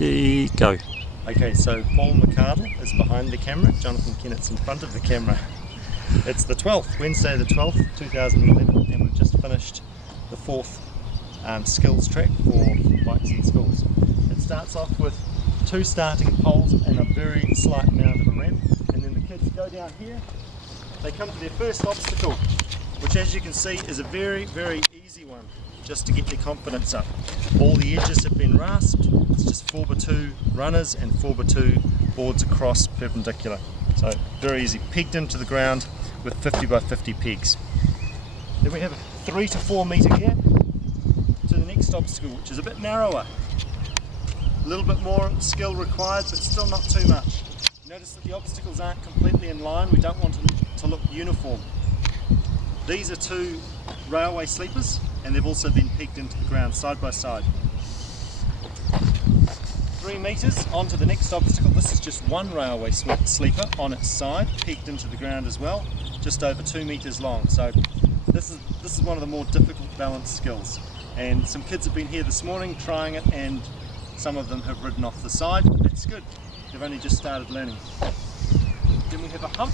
Go. Okay, so Paul McCardle is behind the camera, Jonathan Kennett's in front of the camera. It's the 12th, Wednesday the 12th, 2011, and we've just finished the fourth skills track for bikes in schools. It starts off with 2 starting poles and a very slight mound of a ramp, and then the kids go down here. They come to their first obstacle, which as you can see is a very, very easy one, just to get their confidence up. All the edges have been rasped. It's just 4x2 runners and 4x2 boards across perpendicular. So very easy, pegged into the ground with 50x50 pegs. Then we have a 3 to 4 metre gap to the next obstacle, which is a bit narrower. A little bit more skill required, but still not too much. Notice that the obstacles aren't completely in line. We don't want them to look uniform. These are 2 railway sleepers, and they've also been pegged into the ground side by side. 3 metres onto the next obstacle. This is just 1 railway sleeper on its side, pegged into the ground as well, just over 2 metres long. So this is one of the more difficult balance skills. And some kids have been here this morning trying it, and some of them have ridden off the side, but that's good. They've only just started learning. Then we have a hump.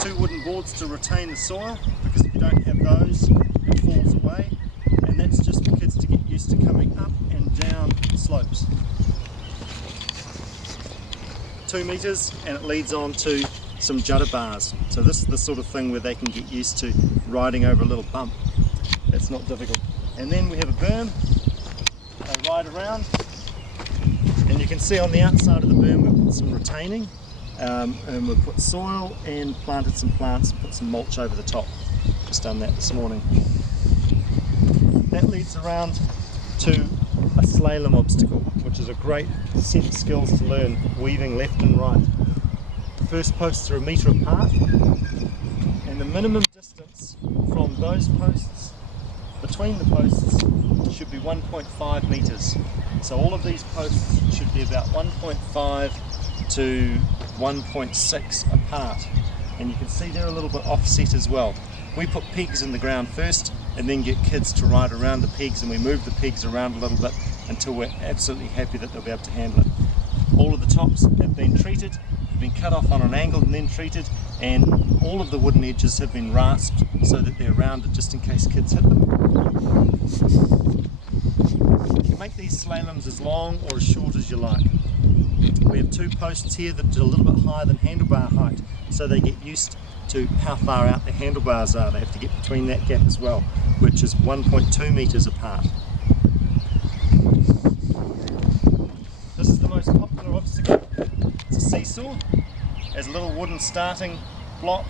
2 wooden boards to retain the soil, because if you don't have those, it falls away. And that's just for kids to get used to coming up and down slopes. 2 metres, and it leads on to some judder bars. So this is the sort of thing where they can get used to riding over a little bump. It's not difficult. And then we have a berm. They ride around, and you can see on the outside of the berm we've put some retaining, and we've put soil and planted some plants and put some mulch over the top. Just done that this morning. That leads around to a slalom obstacle, which is a great set of skills to learn, weaving left and right. The first posts are 1 metre apart, and the minimum distance from those posts, between the posts, should be 1.5 metres. So all of these posts should be about 1.5 to 1.6 apart. And you can see they're a little bit offset as well. We put pegs in the ground first and then get kids to ride around the pegs, and we move the pegs around a little bit until we're absolutely happy that they'll be able to handle it. All of the tops have been treated, have been cut off on an angle and then treated, and all of the wooden edges have been rasped so that they're rounded just in case kids hit them. You can make these slaloms as long or as short as you like. We have 2 posts here that are a little bit higher than handlebar height, so they get used to how far out the handlebars are. They have to get between that gap as well, which is 1.2 metres apart. This is the most popular obstacle. It's a seesaw. It has a little wooden starting block.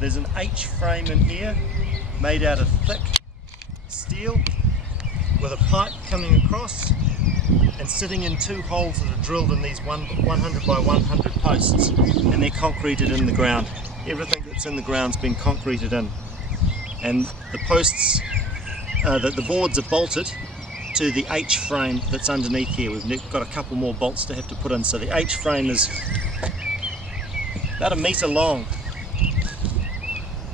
There's an H frame in here made out of thick steel with a pipe coming across and sitting in 2 holes that are drilled in these 100 by 100 posts, and they're concreted in the ground. Everything that's in the ground's been concreted in, and the posts, the boards are bolted to the H frame that's underneath here. We've got a couple more bolts to have to put in, so the H frame is about 1 metre long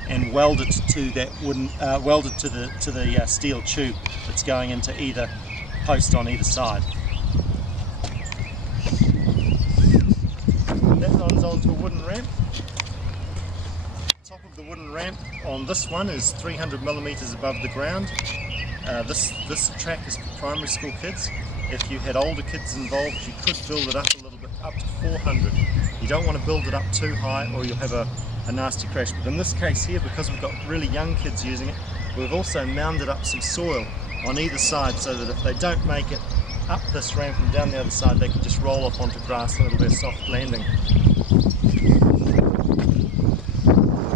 and welded to that wooden, welded to the steel tube that's going into either post on either side. That runs onto a wooden ramp. Top of the wooden ramp on this one is 300 millimetres above the ground. This track is for primary school kids. If you had older kids involved, you could build it up a little bit, up to 400. You don't want to build it up too high or you'll have a nasty crash. But in this case here, because we've got really young kids using it, we've also mounded up some soil on either side so that if they don't make it up this ramp and down the other side, they can just roll off onto grass and it'll be a soft landing.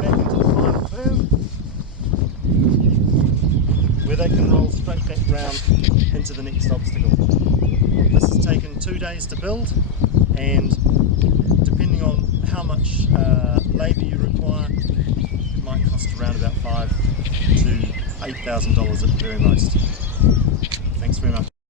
Back into the final berm, where they can roll straight back round into the next obstacle. This has taken 2 days to build, and depending on how much labour you require, it might cost around about $5,000 to $8,000 at the very most. Thanks very much.